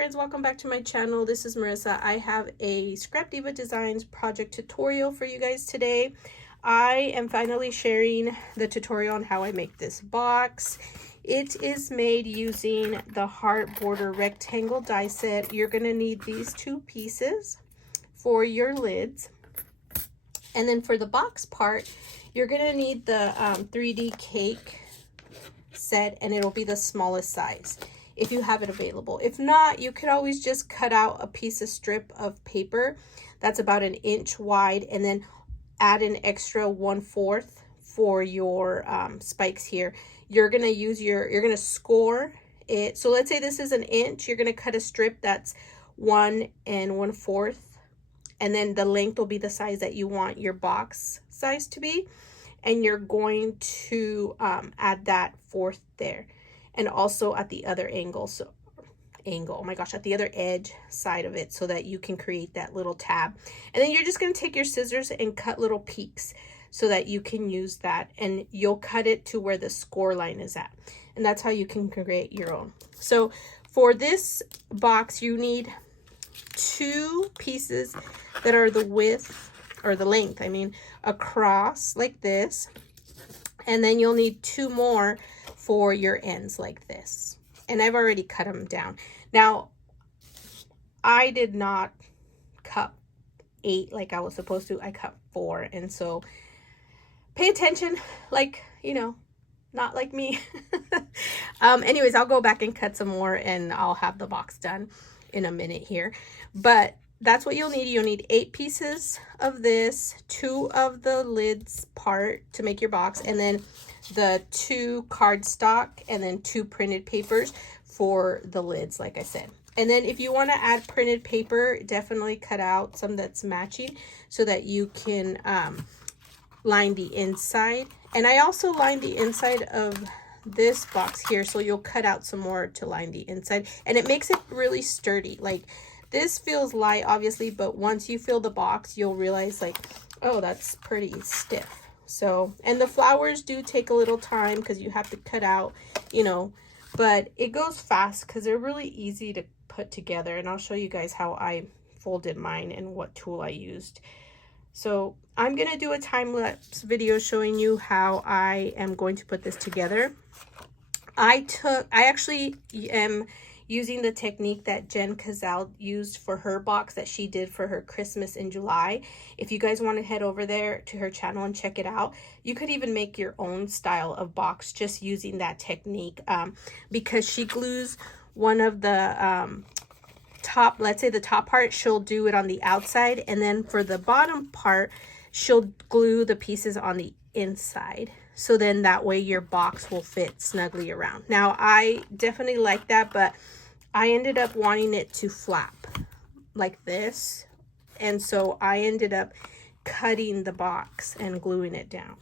friends, welcome back to my channel. This is Marissa. I have a ScrapDiva Designs project tutorial for you guys today. I am finally sharing the tutorial on how I make this box. It is made using the heart border rectangle die set. You're going to need these two pieces for your lids. And then for the box part, you're going to need the 3D cake set, and it'll be the smallest size if you have it available. If not, you could always just cut out a piece of strip of paper that's about 1 inch wide and then add an extra 1/4 for your spikes here. You're gonna use you're gonna score it. So let's say this is 1 inch. You're gonna cut a strip that's 1 1/4, and then the length will be the size that you want your box size to be, and you're going to add that 1/4 there. And also at the other angle, oh my gosh, at the other edge side of it, so that you can create that little tab. And then you're just going to take your scissors and cut little peaks so that you can use that, and you'll cut it to where the score line is at, and that's how you can create your own. So for this box, you need 2 pieces that are the width, or the length, I mean, across like this, and then you'll need 2 more for your ends like this. And I've already cut them down. Now, I did not cut 8 like I was supposed to. I cut 4, and so pay attention, like, you know, not like me. Anyways, I'll go back and cut some more, and I'll have the box done in a minute here. But that's what you'll need. You'll need 8 pieces of this, 2 of the lids part to make your box, and then the 2 cardstock, and then 2 printed papers for the lids, like I said. And then if you want to add printed paper, definitely cut out some that's matching so that you can line the inside. And I also lined the inside of this box here, so you'll cut out some more to line the inside, and it makes it really sturdy. Like, this feels light obviously, but once you fill the box, you'll realize, like, oh, that's pretty stiff. So, and the flowers do take a little time because you have to cut out, you know, but it goes fast because they're really easy to put together. And I'll show you guys how I folded mine and what tool I used. So I'm going to do a time-lapse video showing you how I am going to put this together. I actually am using the technique that Jen Cazal used for her box that she did for her Christmas in July. If you guys want to head over there to her channel and check it out, you could even make your own style of box just using that technique, because she glues one of the top, let's say the top part, she'll do it on the outside, and then for the bottom part, she'll glue the pieces on the inside. So then that way your box will fit snugly around. Now, I definitely like that, but I ended up wanting it to flap like this. And so I ended up cutting the box and gluing it down.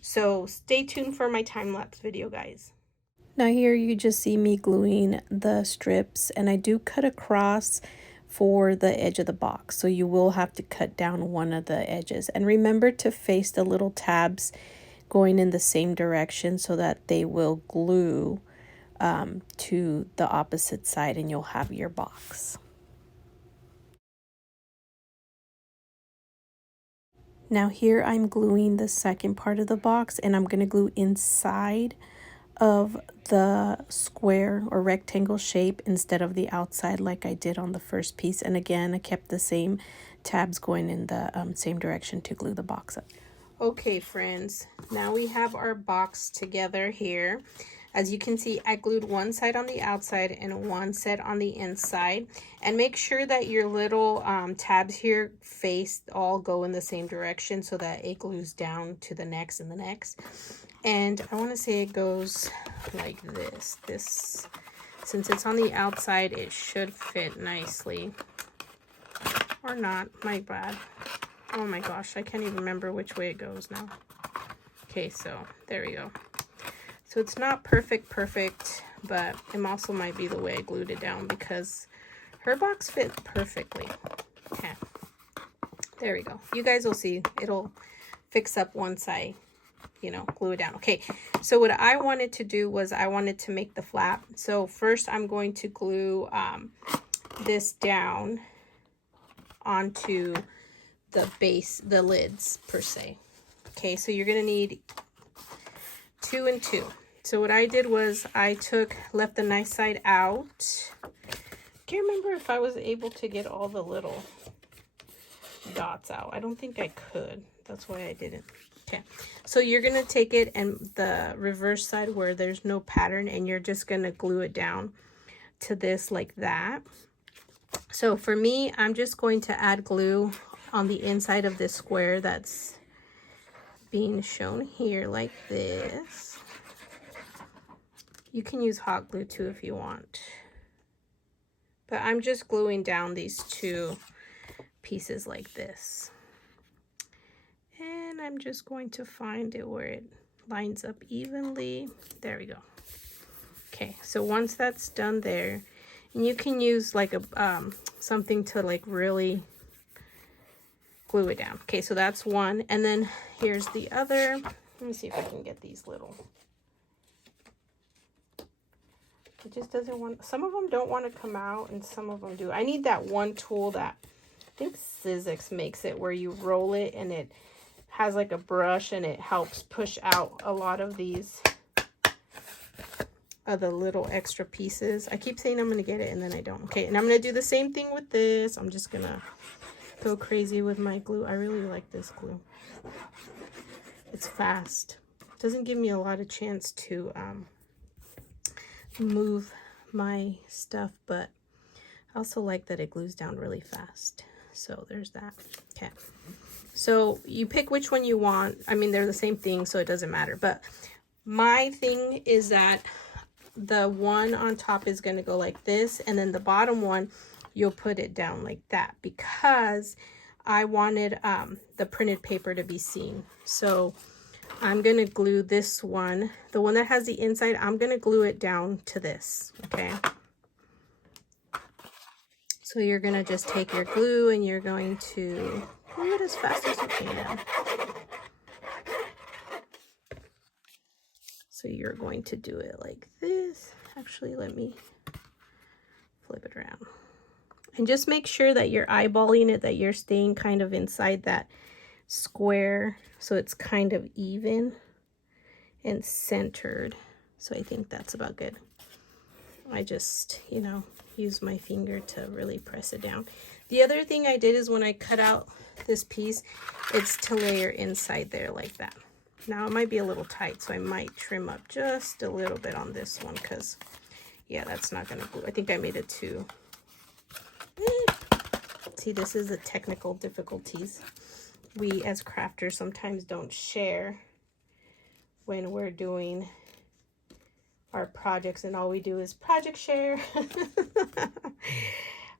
So stay tuned for my time-lapse video, guys. Now here you just see me gluing the strips, and I do cut across for the edge of the box. So you will have to cut down one of the edges. And remember to face the little tabs going in the same direction so that they will glue to the opposite side, and you'll have your box. Now here I'm gluing the second part of the box, and I'm going to glue inside of the square or rectangle shape instead of the outside like I did on the first piece. And again, I kept the same tabs going in the same direction to glue the box up. Okay, friends, now we have our box together here. As you can see, I glued one side on the outside and one side on the inside. And make sure that your little tabs here all go in the same direction so that it glues down to the next and the next. And I want to say it goes like this. Since it's on the outside, it should fit nicely. Or not, my bad. Oh my gosh, I can't even remember which way it goes now. Okay, so there we go. So it's not perfect, but it also might be the way I glued it down, because her box fit perfectly. Okay, there we go. You guys will see. It'll fix up once I, you know, glue it down. Okay, so what I wanted to do was I wanted to make the flap. So first I'm going to glue this down onto the base, the lids per se. Okay, so you're gonna need 2 and 2. So what I did was I left the nice side out. Can't remember if I was able to get all the little dots out. I don't think I could. That's why I didn't. Okay, so you're gonna take it and the reverse side where there's no pattern, and you're just gonna glue it down to this like that. So for me, I'm just going to add glue on the inside of this square that's being shown here like this. You can use hot glue too if you want, but I'm just gluing down these 2 pieces like this. And I'm just going to find it where it lines up evenly. There we go. Okay, so once that's done there, and you can use like a something to like really glue it down. Okay, so that's one, and then here's the other. Let me see if I can get these little. It just doesn't want, some of them don't want to come out and some of them do. I need that one tool that I think Sizzix makes it, where you roll it and it has like a brush and it helps push out a lot of these other little extra pieces. I keep saying I'm going to get it and then I don't. Okay, and I'm going to do the same thing with this. I'm just going to go crazy with my glue. I really like this glue. It's fast. It doesn't give me a lot of chance to move my stuff, but I also like that it glues down really fast. So there's that. Okay, so you pick which one you want. I mean, they're the same thing, so it doesn't matter, but my thing is that the one on top is going to go like this, and then the bottom one you'll put it down like that, because I wanted the printed paper to be seen. So I'm going to glue this one, the one that has the inside, I'm going to glue it down to this. Okay, so you're going to just take your glue and you're going to glue it as fast as you can. So you're going to do it like this. Actually, let me flip it around. And just make sure that you're eyeballing it, that you're staying kind of inside that square, so it's kind of even and centered. So I think that's about good. I just, you know, use my finger to really press it down. The other thing I did is when I cut out this piece, it's to layer inside there like that. Now it might be a little tight, so I might trim up just a little bit on this one, because yeah, that's not gonna glue. I think I made it too. See, this is the technical difficulties. We as crafters sometimes don't share when we're doing our projects, and all we do is project share.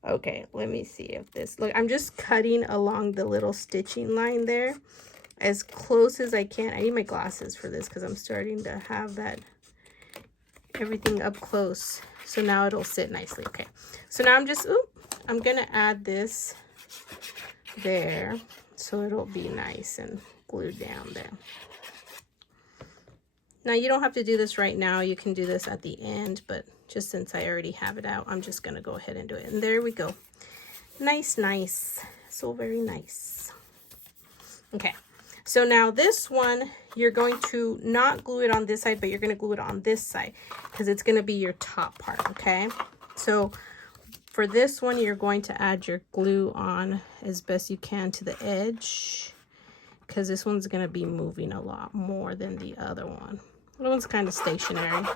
Okay, let me see if this, look, I'm just cutting along the little stitching line there as close as I can. I need my glasses for this because I'm starting to have that everything up close. So now it'll sit nicely. Okay, so now I'm just, I'm gonna add this there so it'll be nice and glued down there. Now you don't have to do this right now, you can do this at the end, but just since I already have it out, I'm just gonna go ahead and do it. And there we go. Nice, nice. So very nice. Okay, so now this one, you're going to not glue it on this side, but you're gonna glue it on this side because it's gonna be your top part, okay? So for this one, you're going to add your glue on as best you can to the edge, because this one's gonna be moving a lot more than the other one. The other one's kind of stationary.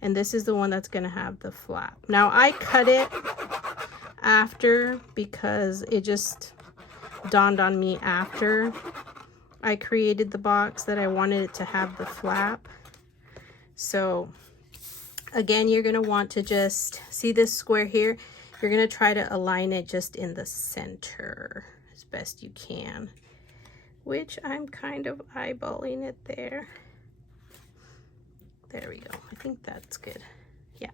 And this is the one that's gonna have the flap. Now I cut it after because it just dawned on me after I created the box that I wanted it to have the flap. So again, you're gonna want to just see this square here. You're gonna try to align it just in the center as best you can, which I'm kind of eyeballing it there. There we go. I think that's good. Yeah.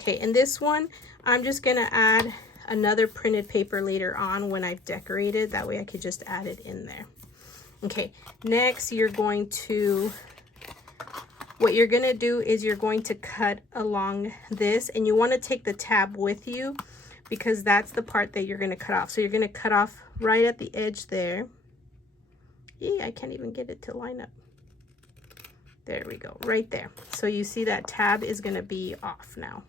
Okay, and this one, I'm just gonna add another printed paper later on when I've decorated. That way I could just add it in there. Okay, next you're going to what you're gonna do is you're going to cut along this, and you want to take the tab with you because that's the part that you're gonna cut off. So you're gonna cut off right at the edge there. I can't even get it to line up. There we go, right there. So you see that tab is gonna be off now.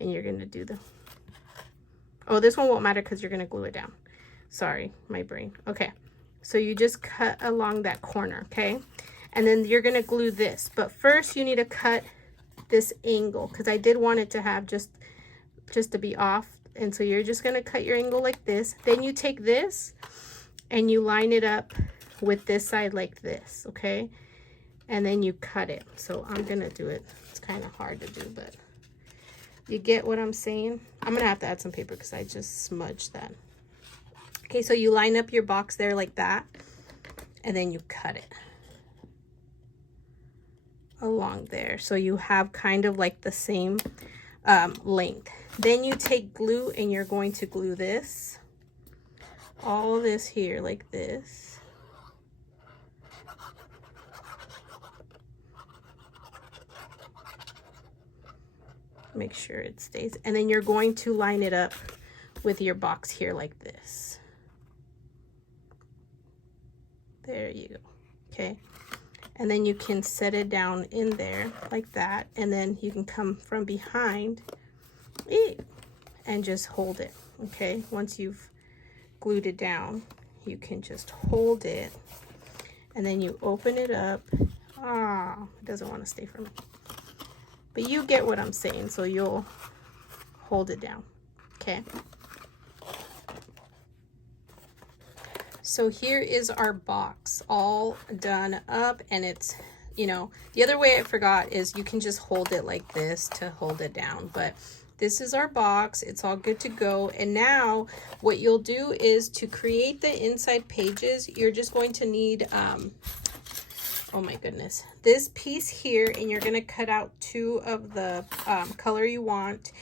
And you're gonna do the, oh, this one won't matter because you're gonna glue it down. Sorry, my brain. Okay, so you just cut along that corner, okay? And then you're gonna glue this. But first you need to cut this angle because I did want it to have just to be off. And so you're just gonna cut your angle like this. Then you take this and you line it up with this side like this, okay? And then you cut it. So I'm gonna do it. It's kind of hard to do, but you get what I'm saying? I'm gonna have to add some paper because I just smudged that. Okay, so you line up your box there like that, and then you cut it along there. So you have kind of like the same length. Then you take glue and you're going to glue this, all this here like this. Make sure it stays. And then you're going to line it up with your box here like this. There you go. Okay. And then you can set it down in there like that. And then you can come from behind and just hold it. Okay. Once you've glued it down, you can just hold it. And then you open it up. Ah, it doesn't want to stay for me. But you get what I'm saying. So you'll hold it down. Okay. So here is our box all done up, and it's, you know, the other way I forgot is you can just hold it like this to hold it down, but this is our box. It's all good to go. And now what you'll do is to create the inside pages, you're just going to need, oh my goodness, this piece here, and you're going to cut out 2 of the color you want,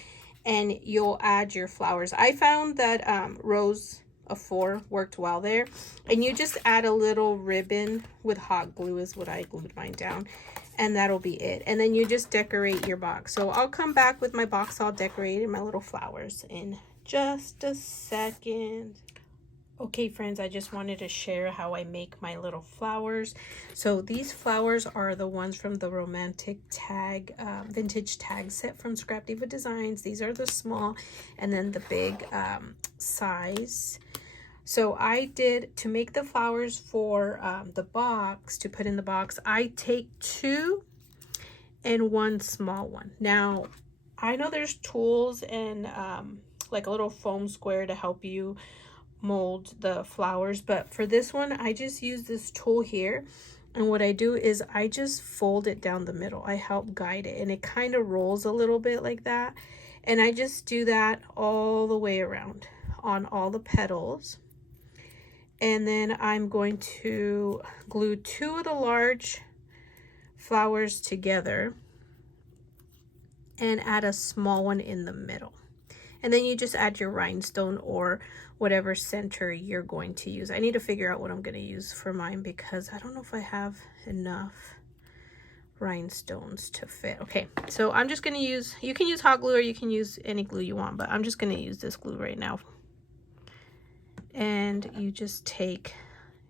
and you'll add your flowers. I found that rows of 4 worked well there, and you just add a little ribbon with hot glue is what I glued mine down, and that'll be it. And then you just decorate your box. So I'll come back with my box all decorated, my little flowers, in just a second. Okay friends, I just wanted to share how I make my little flowers. So these flowers are the ones from the romantic tag, vintage tag set from ScrapDiva Designs. These are the small, and then the big size. So I did, to make the flowers for the box, to put in the box, I take 2 and 1 small one. Now, I know there's tools and like a little foam square to help you mold the flowers, but for this one I just use this tool here, and what I do is I just fold it down the middle. I help guide it, and it kind of rolls a little bit like that, and I just do that all the way around on all the petals. And then I'm going to glue 2 of the large flowers together and add a small one in the middle. And then you just add your rhinestone or whatever center you're going to use. I need to figure out what I'm going to use for mine because I don't know if I have enough rhinestones to fit. Okay, so I'm just going to use, you can use hot glue or you can use any glue you want, but I'm just going to use this glue right now. And you just take,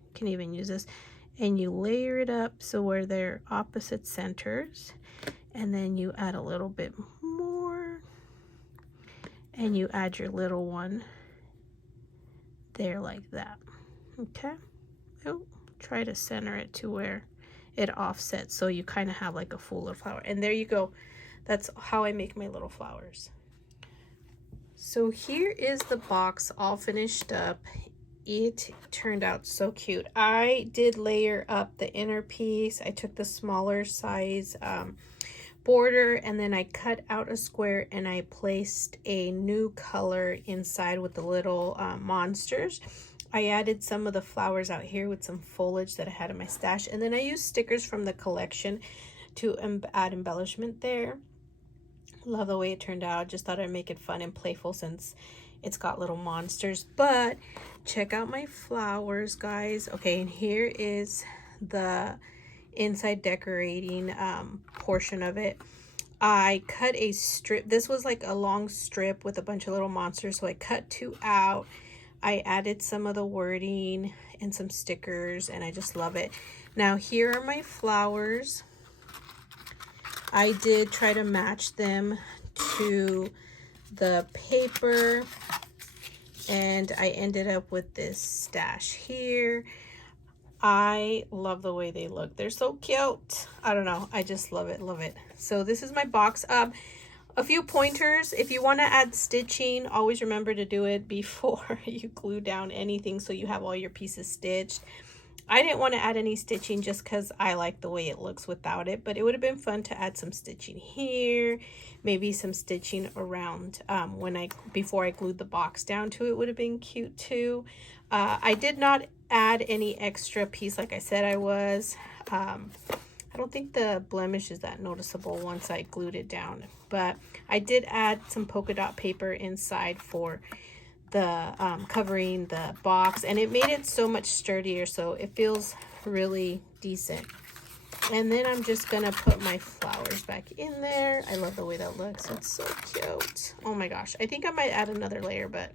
you can even use this, and you layer it up so where they're opposite centers, and then you add a little bit more, and you add your little one there like that. Okay. Oh, try to center it to where it offsets so you kind of have like a full little flower. And there you go. That's how I make my little flowers. So here is the box all finished up. It turned out so cute. I did layer up the inner piece. I took the smaller size border, and then I cut out a square and I placed a new color inside with the little monsters. I added some of the flowers out here with some foliage that I had in my stash, and then I used stickers from the collection to add embellishment there. Love the way it turned out. Just thought I'd make it fun and playful since it's got little monsters. But check out my flowers, guys. Okay, and here is the inside decorating portion of it. I cut a strip. This was like a long strip with a bunch of little monsters, so I cut 2 out. I added some of the wording and some stickers, and I just love it. Now here are my flowers. I did try to match them to the paper, and I ended up with this stash here. I love the way they look. They're so cute. I don't know. I just love it. Love it. So this is my box. A few pointers. If you want to add stitching, always remember to do it before you glue down anything so you have all your pieces stitched. I didn't want to add any stitching just because I like the way it looks without it, but it would have been fun to add some stitching here, maybe some stitching around before I glued the box down to it would have been cute too. I did not add any extra piece like I said I was. I don't think the blemish is that noticeable once I glued it down, but I did add some polka dot paper inside for the covering the box, and it made it so much sturdier, so it feels really decent. And then I'm just gonna put my flowers back in there. I love the way that looks. It's so cute. Oh my gosh, I think I might add another layer, but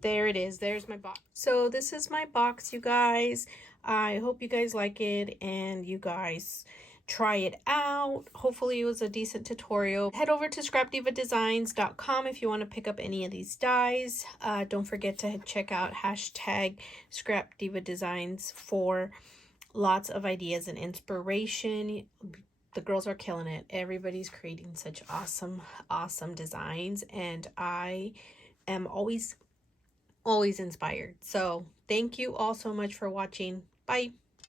there it is. There's my box. So this is my box, you guys. I hope you guys like it and you guys try it out. Hopefully it was a decent tutorial. Head over to ScrapDivaDesigns.com if you want to pick up any of these dies. Don't forget to check out hashtag ScrapDivaDesigns for lots of ideas and inspiration. The girls are killing it. Everybody's creating such awesome designs, and I am always inspired. So thank you all so much for watching. Bye.